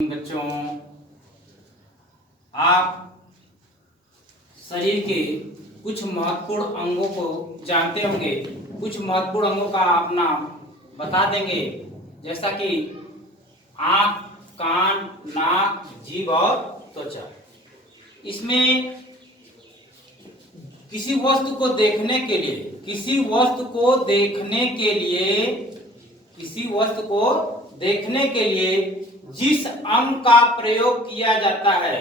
बच्चों, आप शरीर के कुछ महत्वपूर्ण अंगों को जानते होंगे। कुछ महत्वपूर्ण अंगों का आप नाम बता देंगे, जैसा कि आंख, कान, नाक, जीभ और त्वचा। इसमें किसी वस्तु को देखने के लिए जिस अंग का प्रयोग किया जाता है,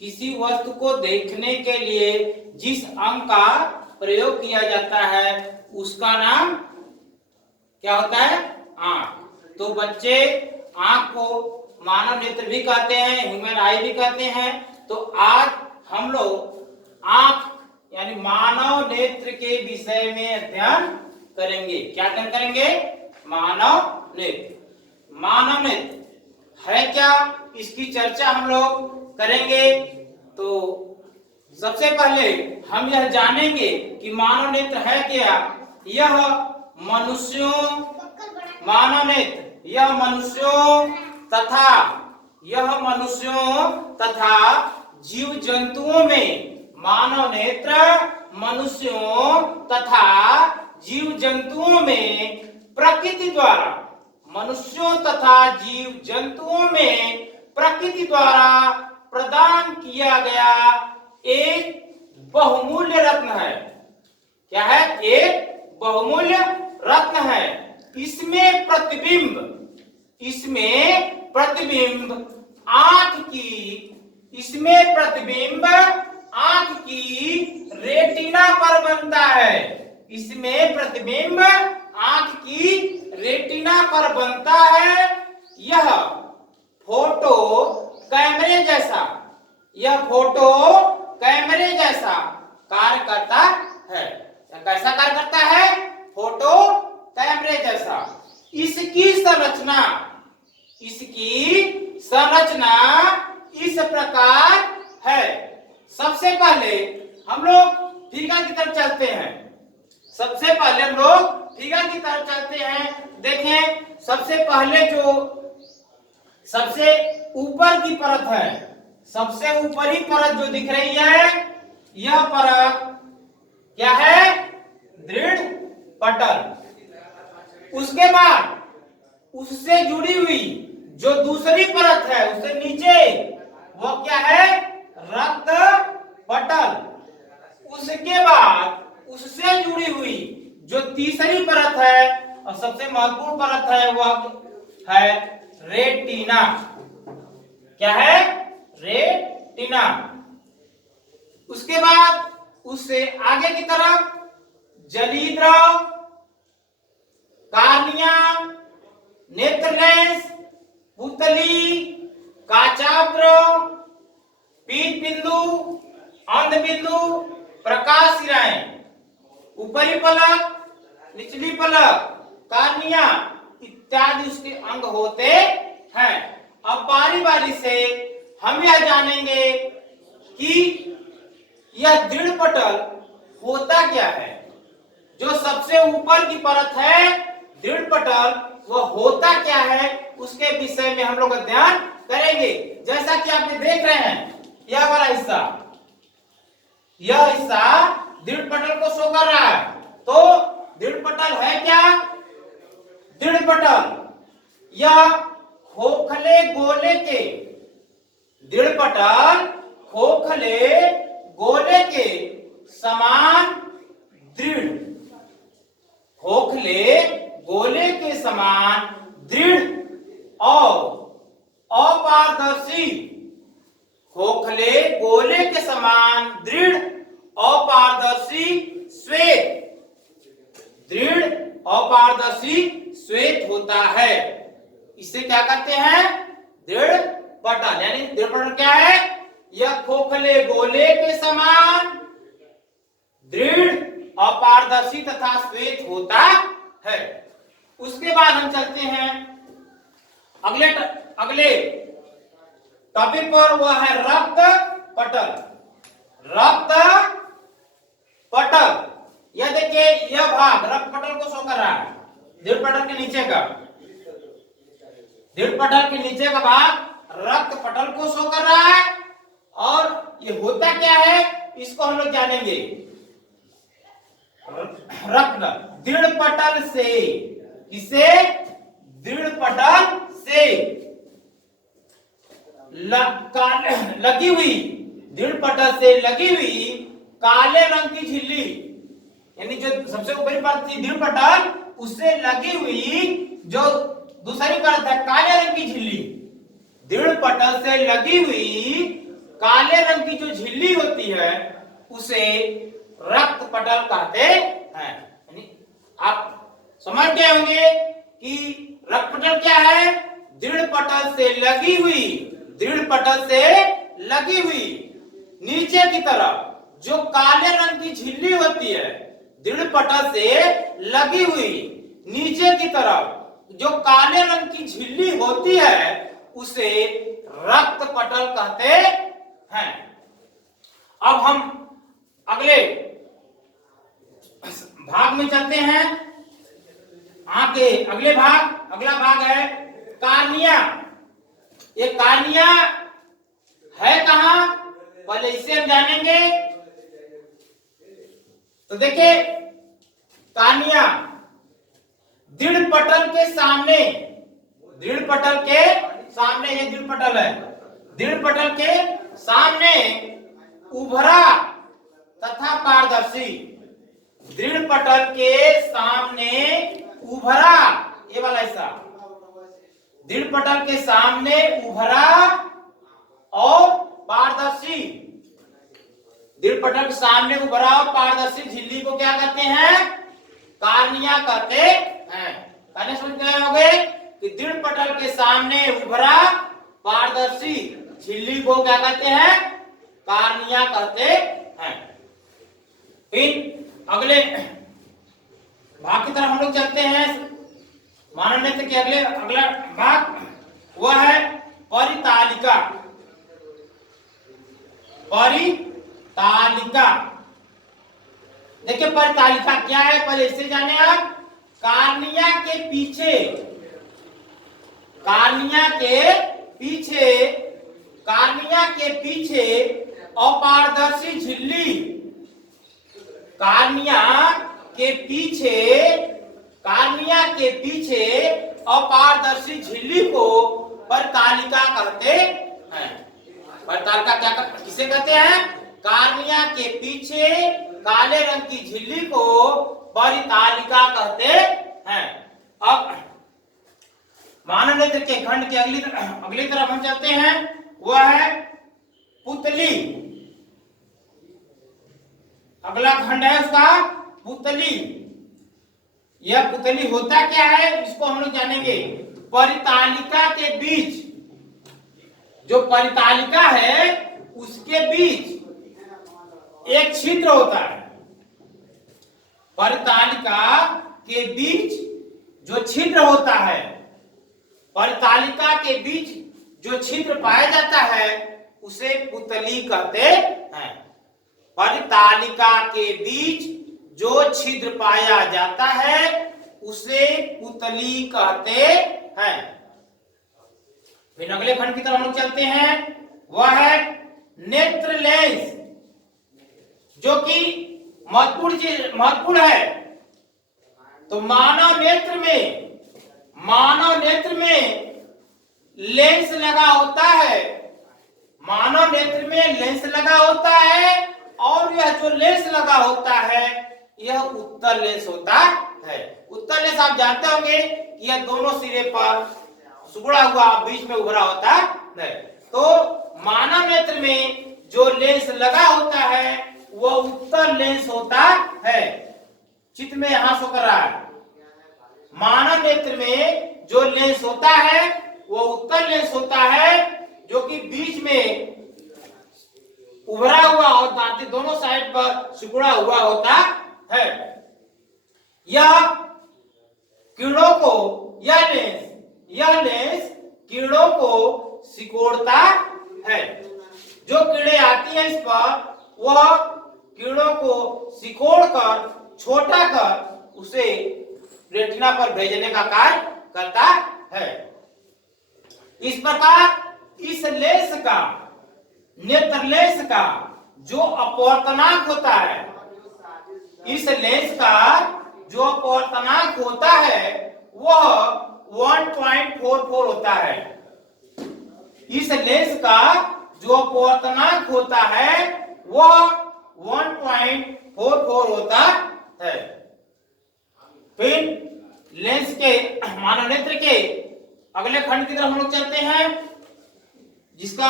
किसी वस्तु को देखने के लिए जिस अंग का प्रयोग किया जाता है उसका नाम क्या होता है? आंख। तो बच्चे, आंख को मानव नेत्र भी कहते हैं, ह्यूमन आई भी कहते हैं। तो आज हम लोग आंख यानी मानव नेत्र के विषय में अध्ययन करेंगे। क्या अध्ययन करेंगे? मानव नेत्र। मानव नेत्र है क्या, इसकी चर्चा हम लोग करेंगे। तो सबसे पहले हम यह जानेंगे कि मानव नेत्र है क्या। यह मनुष्यों तथा जीव जंतुओं में मानव नेत्र मनुष्यों तथा जीव जंतुओं में प्रकृति द्वारा प्रदान किया गया एक बहुमूल्य रत्न है। क्या है? एक बहुमूल्य रत्न है। इसमें प्रतिबिंब आंख की रेटिना पर बनता है। यह फोटो कैमरे जैसा कार्य करता है। कैसा कार्य करता है? फोटो कैमरे जैसा। इसकी संरचना इस प्रकार है। सबसे पहले हम लोग फिगर की तरफ चलते हैं। देखें, सबसे पहले जो सबसे ऊपर की परत है, सबसे ऊपरी परत जो दिख रही है, यह परत क्या है? दृढ़ पटल। उसके बाद उससे जुड़ी हुई जो दूसरी परत है, उससे नीचे, वो क्या है? रक्त पटल। उसके बाद उससे जुड़ी हुई जो तीसरी परत है और सबसे महत्वपूर्ण परत है, वह है रेटिना। क्या है? रेटिना। उसके बाद उससे आगे की तरफ जलीद्रव, कार्निया, नेत्र लेंस, पुतली, काचाग्र, पीत बिंदु, अंध बिंदु, प्रकाश सिराएं, ऊपरी पलक, निचली पलक, कार्निया इत्यादि उसके अंग होते हैं। अब बारी से हम यह जानेंगे कि यह दृढ़ पटल होता क्या है। जो सबसे ऊपर की परत है दृढ़ पटल, वह होता क्या है, उसके विषय में हम लोग अध्ययन करेंगे। जैसा कि आप देख रहे हैं, यह वाला हिस्सा, यह हिस्सा दृढ़ पटल को शो कर रहा है। तो दृढ़ पटल है क्या? दृढ़ पटल यह खोखले गोले के समान दृढ़ और अपारदर्शी, श्वेत होता है। इसे क्या कहते हैं? दृढ़ पटल। यानी दृढ़ पटल क्या है? यह खोखले गोले के समान दृढ़, अपारदर्शी तथा श्वेत होता है। उसके बाद हम चलते हैं अगले टॉपिक पर, वह है रक्त पटल। यह देखिए, यह भाग रक्त पटल को शो कर रहा है। दृढ़ पटल के नीचे का भाग इसको हम लोग जानेंगे। रत्न दृढ़ पटल से, किसे? दृढ़ पटल से लगी हुई, दृढ़ पटल से लगी हुई काले रंग की झिल्ली, यानी जो सबसे ऊपरी परत थी दृढ़ पटल, उससे लगी हुई जो दूसरी परत है काले रंग की झिल्ली, दृढ़ पटल से लगी हुई काले रंग की जो झिल्ली होती है उसे रक्त पटल कहते हैं। यानी आप समझ गए होंगे कि रक्त पटल क्या है? दृढ़ पटल से लगी हुई, दृढ़ पटल से लगी हुई नीचे की तरफ जो काले रंग की झिल्ली होती है, दृढ़ पटल से लगी हुई नीचे की तरफ जो काले रंग की झिल्ली होती है उसे रक्त पटल कहते हैं। अब हम अगले भाग में चलते हैं। आगे अगले भाग, अगला भाग है कार्निया। ये कार्निया है कहां? पहले इसे हम जानेंगे। तो देखिए कार्निया दृढ़ पटल के सामने, दृढ़ पटल के सामने, ये दृढ़ पटल है, दृढ़ पटल के सामने उभरा तथा पारदर्शी, दृढ़ पटल के सामने उभरा, ये वाला हिस्सा दृढ़ पटल के सामने उभरा और पारदर्शी, दृढ़ पटल के सामने उभरा और पारदर्शी झिल्ली को क्या कहते हैं? कार्निया कहते हैं। कहने समझ गए होंगे कि दृढ़ पटल के सामने उभरा पारदर्शी झिल्ली को क्या कहते हैं? कार्निया कहते हैं। फिर अगले भाग की तरफ हम लोग चलते हैं। मानव नेत्र के अगला भाग वह है परितालिका। परितालिका देखिए परितालिका क्या है पहले इसे जाने आप। कार्निया के पीछे, कार्निया के पीछे, कार्निया के पीछे अपारदर्शी झिल्ली, कार्निया के पीछे, कार्निया के पीछे अपारदर्शी झिल्ली को परितालिका कहते हैं। परितालिका क्या किसे कहते हैं? कार्निया के पीछे काले रंग की झिल्ली को परितालिका कहते हैं। अब मानव नेत्र के खंड के अगली तरफ हम चलते हैं, वह है पुतली। अगला खंड है उसका पुतली। यह पुतली होता क्या है इसको हम लोग जानेंगे। परितालिका के बीच, जो परितालिका है उसके बीच एक छिद्र होता है। परितालिका के बीच जो छिद्र होता है, परितालिका के बीच जो छिद्र पाया जाता है उसे पुतली कहते हैं। परितालिका के बीच जो छिद्र पाया जाता है उसे पुतली कहते हैं। फिर अगले खंड की तरफ हम लोग चलते हैं, वह है नेत्र लेंस, जो कि महत्वपूर्ण है। तो मानव नेत्र में लेंस लगा होता है, मानव नेत्र में लेंस लगा होता है और यह जो लेंस लगा होता है यह उत्तल लेंस होता है। उत्तल लेंस आप जानते होंगे कि यह दोनों सिरे पर सुगड़ा हुआ बीच में उभरा होता है। तो मानव नेत्र में जो लेंस लगा होता है वह उत्तल लेंस होता है। चित्र में यहां शो कर रहा है, मानव नेत्र में जो लेंस होता है वह उत्तल लेंस होता है, जो कि बीच में उभरा हुआ और दांती दोनों साइड पर सिकुड़ा हुआ होता है। यह कीड़ों को, यह लेंस कीड़ों को सिकोड़ता है। जो कीड़े आती हैं इस पर वह कीड़ों को सिकोड़कर छोटा कर उसे रेटिना पर भेजने का कार्य करता है। इस प्रकार इस लेंस का, नेत्र लेंस का जो अपवर्तनांक होता है, इस लेंस का जो अपवर्तनांक होता है वह 1.44 होता है। इस लेंस का जो अपवर्तनांक होता है वह 1.44 होता है। फिर लेंस के मानव नेत्र के अगले खंड की तरफ हम लोग चलते हैं, जिसका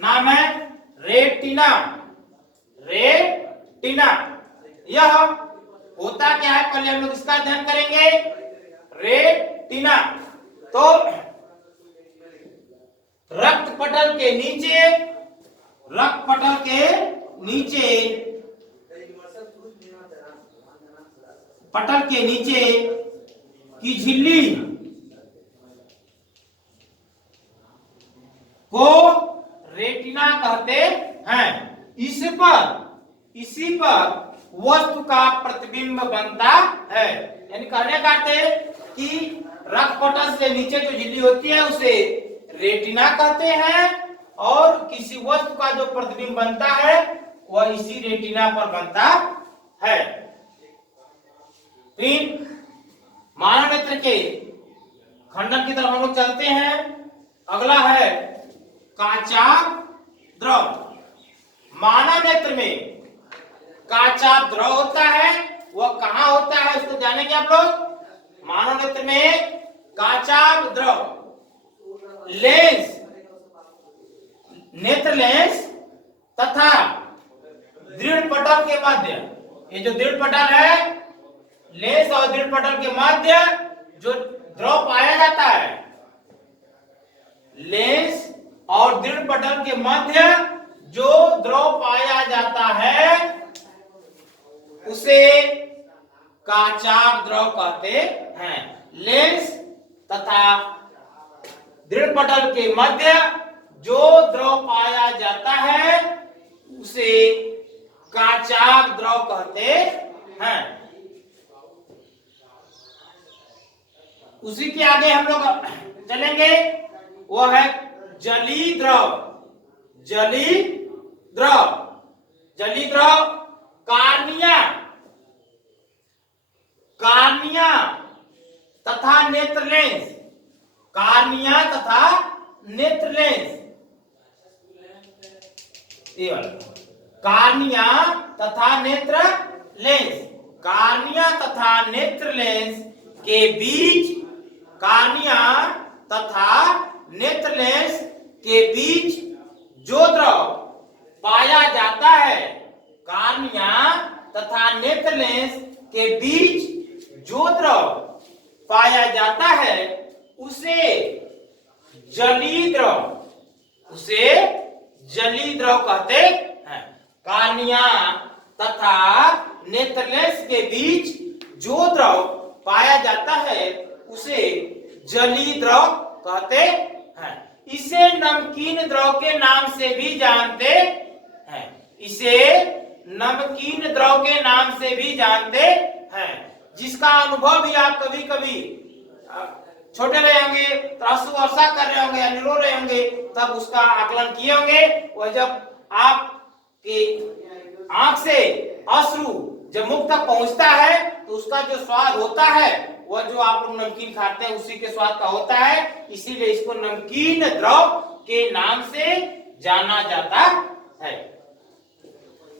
नाम है रेटिना। रेटिना यह होता क्या है, पहले हम लोग इसका अध्ययन करेंगे। रेटिना तो रक्त पटल के नीचे, रक्त पटल के नीचे, पटल के नीचे की झिल्ली को रेटिना कहते हैं। इसी पर वस्तु का प्रतिबिंब बनता है। यानी कहने का अर्थ है कि रक्त पटल से नीचे जो झिल्ली होती है उसे रेटिना कहते हैं, और किसी वस्तु का जो प्रतिबिंब बनता है वह इसी रेटिना पर बनता है। फिर मानव नेत्र के खंडन की तरफ हम लोग चलते हैं। अगला है काचाभ द्रव। मानव नेत्र में काचाभ द्रव होता है, वह कहां होता है उसको जानेंगे आप लोग। मानव नेत्र में काचाभ द्रव लेंस, नेत्र लेंस तथा दृढ़ पटल के मध्य, ये जो दृढ़ पटल है, लेंस और दृढ़ पटल के मध्य जो द्रव पाया जाता है, लेंस और दृढ़ पटल के मध्य जो द्रव पाया जाता है उसे काचाभ द्रव कहते हैं। लेंस तथा दृढ़ पटल के मध्य जो द्रव पाया जाता है उसे काचाभ द्रव कहते हैं। उसी के आगे हम लोग चलेंगे, वो है जलीय द्रव। जलीय द्रव, जलीय द्रव कार्निया, कार्निया तथा नेत्र लेंस, कार्निया तथा नेत्र लेंस, ये वाला कार्निया तथा नेत्र लेंस, कार्निया तथा नेत्र लेंस के बीच, कार्निया तथा नेत्र लेंस के बीच जो द्रव पाया जाता है, कार्निया तथा नेत्र लेंस के बीच जो द्रव पाया जाता है उसे जलीय द्रव, उसे जलीय द्रव कहते हैं। कार्निया तथा नेत्र लेंस के बीच जो द्रव पाया जाता है उसे जलीय द्रव कहते हैं। इसे नमकीन द्रव के नाम से भी जानते हैं। इसे नमकीन द्रव के नाम से भी जानते हैं, जिसका अनुभव भी आप कभी कभी छोटे रहे होंगे, त्रासु वर्षा कर रहे होंगे या निरो रहे होंगे, तब उसका आकलन किए होंगे। वह जब आपकी आंख से अश्रु जब मुख तक पहुंचता है तो उसका जो स्वाद होता है वह जो आप लोग नमकीन खाते हैं उसी के स्वाद का होता है। इसीलिए इसको नमकीन द्रव के नाम से जाना जाता है।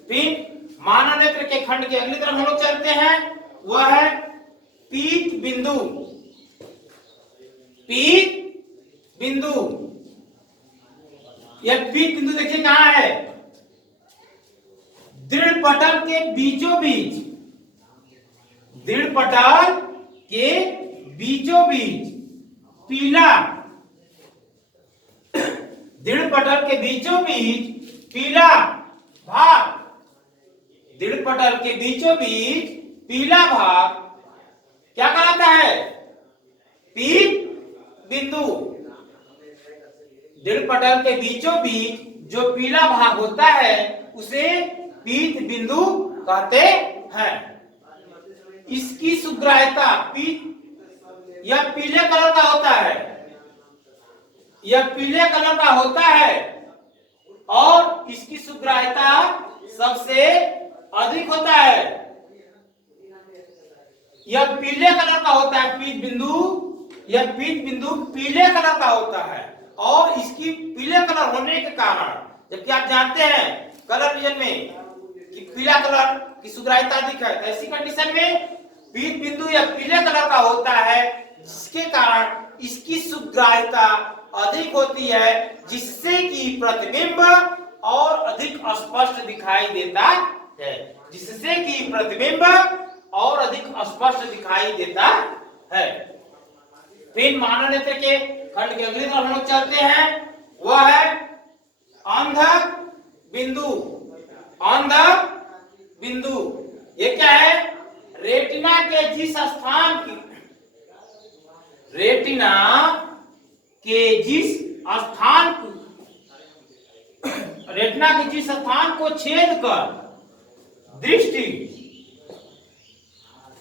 फिर मानव नेत्र के खंड के अगली तरफ हम लोग चलते हैं, वह है पीत बिंदु। पीत बिंदु, यह पीत बिंदु देखिए कहां है, दृढ़ पटल के बीचों बीच, दृढ़ पटल के बीचों बीच पीला, दृढ़ पटल के बीचों बीच पीला भाग, दृढ़ पटल के बीचों बीच पीला भाग क्या कहलाता है, पीत बिंदु। दृढ़ पटल के बीचों बीच जो पीला भाग होता है उसे पीत बिंदु कहते हैं। इसकी सुग्राह्यता, पीत यह पीले कलर का होता है, यह पीले कलर का होता है और इसकी सुग्राह्यता सबसे अधिक होता है। यह पीले कलर का होता है, पीत बिंदु, यह पीत बिंदु पीले कलर का होता है और इसकी पीले कलर होने के कारण, जबकि आप जानते हैं कलर विजन में कि पीला कलर की सुग्राह्यता अधिक है, तो ऐसी कंडीशन में पीत बिंदु या पीले कलर का होता है, जिसके कारण इसकी सुग्राह्यता अधिक होती है, जिससे कि प्रतिबिंब और अधिक स्पष्ट दिखाई देता है, जिससे कि प्रतिबिंब और अधिक स्पष्ट दिखाई देता है। फिर मानव नेत्र के खंड के अगली तरफ हम लोग चलते हैं, वह है अंध बिंदु। अंध बिंदु ये क्या है? रेटिना के जिस स्थान की, रेटिना के जिस स्थान को, रेटिना के जिस स्थान को छेद कर दृष्टि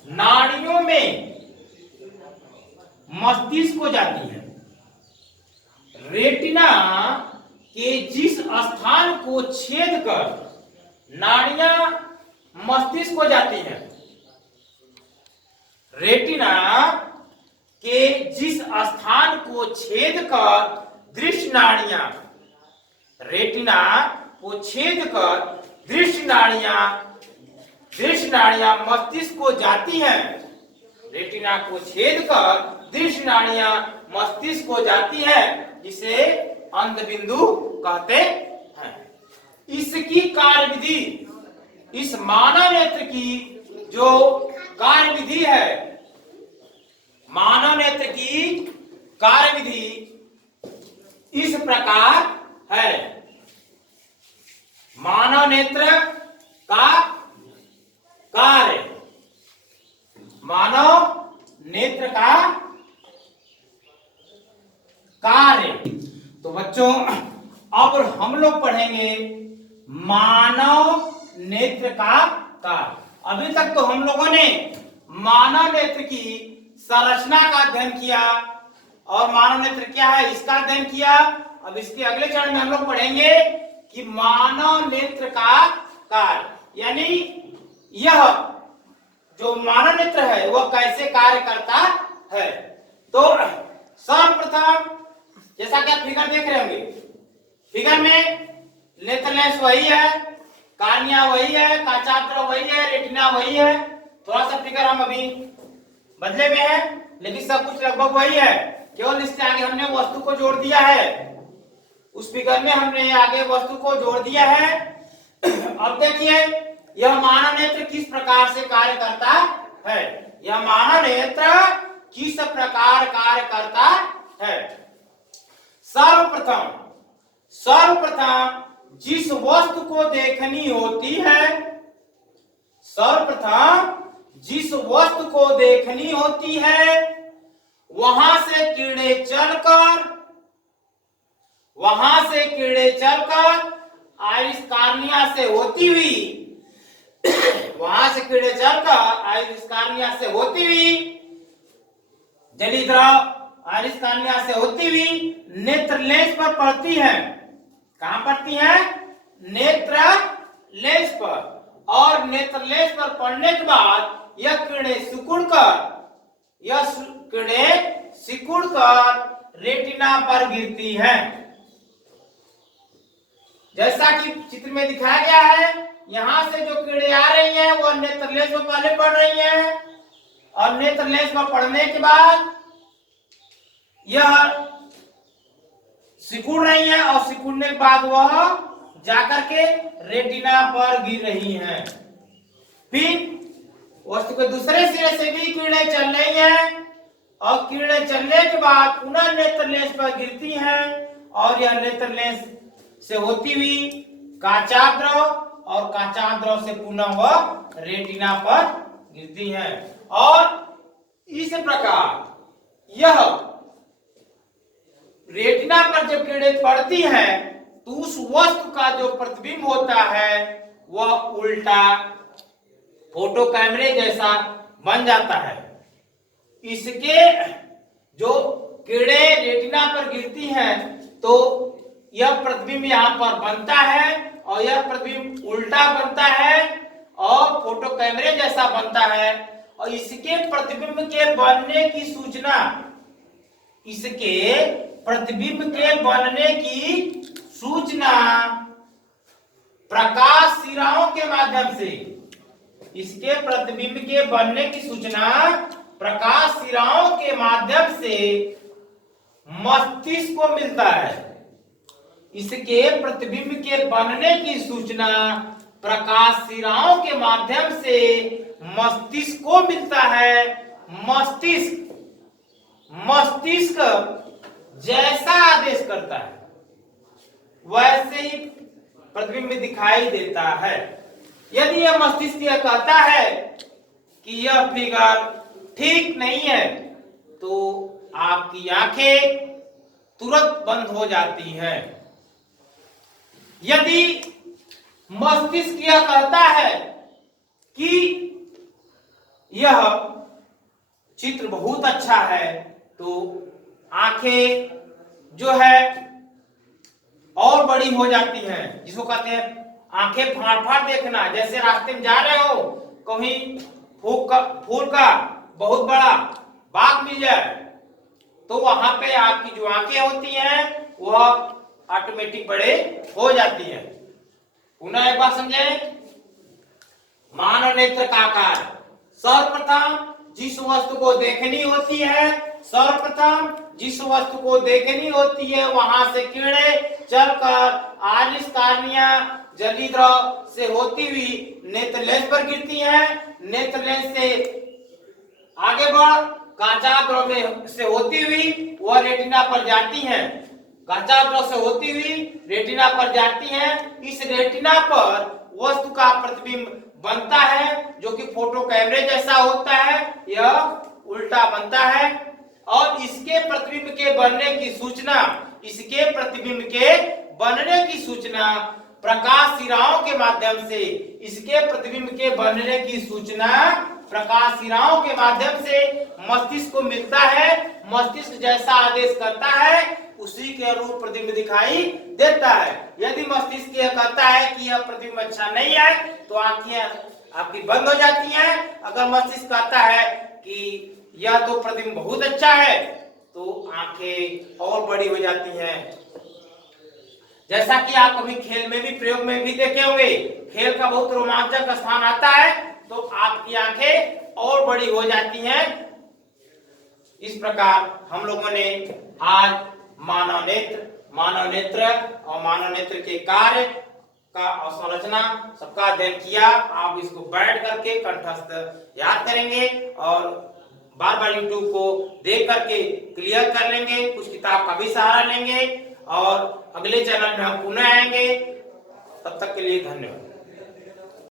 नाड़ियों में मस्तिष्क को जाती है। रेटिना के जिस स्थान को छेद कर नाड़ियां मस्तिष्क को जाती हैं, रेटिना के जिस स्थान को छेद कर दृष्टि नाड़ियां, रेटिना को छेद कर दृष्टि नाड़ियां मस्तिष्क को जाती हैं, रेटिना को छेद कर दृष्टि नाड़ियां मस्तिष्क को जाती है, जिसे अंध बिंदु कहते हैं। इसकी कार्यविधि, इस मानव नेत्र की जो कार्यविधि है, मानव नेत्र की कार्यविधि इस प्रकार है। मानव नेत्र का कार्य, मानव नेत्र का कार्य। तो बच्चों अब हम लोग पढ़ेंगे मानव नेत्र का कार्य। अभी तक तो हम लोगों ने मानव नेत्र की संरचना का अध्ययन किया और मानव नेत्र क्या है इसका अध्ययन किया। अब इसके अगले चरण में हम लोग पढ़ेंगे कि मानव नेत्र का कार्य, यानी यह जो मानव नेत्र है वह कैसे कार्य करता है। तो सर्वप्रथम जैसा कि आप फिगर देख रहे होंगे, फिगर में नेत्र लेंस वही है, कार्निया वही है, काचाग्र वही है, रेटिना वही है। थोड़ा सा फिगर हम अभी बदले में है, लेकिन सब कुछ लगभग वही है, केवल इसके आगे हमने वस्तु को जोड़ दिया है। उस फिगर में हमने आगे वस्तु को जोड़ दिया है। अब देखिए यह मानव नेत्र किस प्रकार से कार्य करता है। यह मानव नेत्र किस प्रकार कार्य करता है। सर्वप्रथम जिस वस्तु को देखनी होती है, सर्वप्रथम जिस वस्तु को देखनी होती है वहां से कीड़े चलकर आइरिस कार्निया से होती हुई, वहां से कीड़े चलकर आइरिस कार्निया से होती हुई, जली द्रव आइरिस कार्निया से होती हुई नेत्र लेंस पर पड़ती है। कहां पड़ती है? नेत्र लेंस पर। और नेत्र लेंस पर पड़ने के बाद यह कीड़े सिकुड़ कर रेटिना पर गिरती हैं। जैसा कि चित्र में दिखाया गया है, यहां से जो कीड़े आ रही हैं वह नेत्र लेंस पर पहले पड़ रही हैं और नेत्र लेंस पर पड़ने के बाद यह सिकुड़ रही हैं और सिकुड़ने के बाद वह जाकर के रेटिना पर गिर रही हैं। फिर वस्तु के दूसरे सिरे से भी कीड़े चल रही हैं और कीड़े चलने के बाद पुनः नेत्र लेंस पर गिरती हैं और यह नेत्र लेंस से होती हुई काचाग्र और काचाग्र से पुनः वह रेटिना पर गिरती हैं। और इस प्रकार यह रेटिना पर जब कीड़े पड़ती हैं तो उस वस्तु का जो प्रतिबिंब होता है वह उल्टा फोटो कैमरे जैसा बन जाता है। इसके जो कीड़े रेटिना पर गिरती हैं तो यह प्रतिबिंब यहाँ पर बनता है और यह प्रतिबिंब उल्टा बनता है और फोटो कैमरे जैसा बनता है। और इसके प्रतिबिंब के बनने की सूचना, इसके प्रतिबिंब के बनने की सूचना प्रकाश सिराओं के माध्यम से, इसके प्रतिबिंब के बनने की सूचना प्रकाश सिराओं के माध्यम से मस्तिष्क को मिलता है। इसके प्रतिबिंब के बनने की सूचना प्रकाश सिराओं के माध्यम से मस्तिष्क को मिलता है। मस्तिष्क जैसा आदेश करता है वैसे ही प्रतिबिंब दिखाई देता है। यदि यह मस्तिष्क यह कहता है कि यह फिगर ठीक नहीं है तो आपकी आंखें तुरंत बंद हो जाती हैं। यदि मस्तिष्क यह कहता है कि यह चित्र बहुत अच्छा है तो आंखें जो है और बड़ी हो जाती हैं, जिसको कहते हैं आंखें फाड़ फाड़ देखना। जैसे रास्ते में जा रहे हो, कहीं फूल का बहुत बड़ा बाग मिल जाए तो वहां पे आपकी जो आंखें होती हैं वह ऑटोमेटिक बड़े हो जाती हैं। पुनः एक बात समझे, मानव नेत्र का आकार सर्वप्रथम जिस वस्तु को देखनी होती है, सर्वप्रथम जिस वस्तु को देखनी होती है वहां से किरणें चलकर आलिस कार्निया जलीय द्रव से होती हुई नेत्र लेंस पर गिरती हैं। नेत्र लेंस से आगे बढ़ कांचाभ द्रव में से होती हुई वह रेटिना पर जाती हैं। कांचाभ द्रव से होती हुई रेटिना पर जाती हैं। इस रेटिना पर वस्तु का प्रतिबिंब बनता है जो कि फोटो कैमरे जैसा होता है, यह उल्टा बनता है। और इसके प्रतिबिंब के बनने की सूचना, इसके प्रतिबिंब के बनने की सूचना प्रकाश सिराओं के माध्यम से, इसके प्रतिबिंब के बनने की सूचना प्रकाश सिराओं के माध्यम से मस्तिष्क को मिलता है। मस्तिष्क जैसा आदेश करता है उसी के अनुरूप प्रतिबिंब दिखाई देता है। यदि मस्तिष्क यह कहता है कि यह प्रतिबिंब अच्छा नहीं है तो आंखें आपकी बंद हो जाती हैं। अगर मस्तिष्क कहता है कि यह तो प्रतिबिंब बहुत अच्छा है तो आंखें और बड़ी हो जाती हैं। जैसा कि आप कभी खेल में भी, प्रयोग में भी देखे होंगे, खेल का बहुत रोमांचक स्थान आता है तो आपकी आंखें और बड़ी हो जाती हैं। इस प्रकार हम लोगों ने आज मानव नेत्र और मानव नेत्र के कार्य का अवसंरचना सबका अध्ययन किया। आप इसको बैठ करके कंठस्थ याद करेंगे और बार बार यूट्यूब को देख करके क्लियर कर लेंगे। कुछ किताब का भी सहारा लेंगे और अगले चैनल में हम पुनः आएंगे। तब तक के लिए धन्यवाद।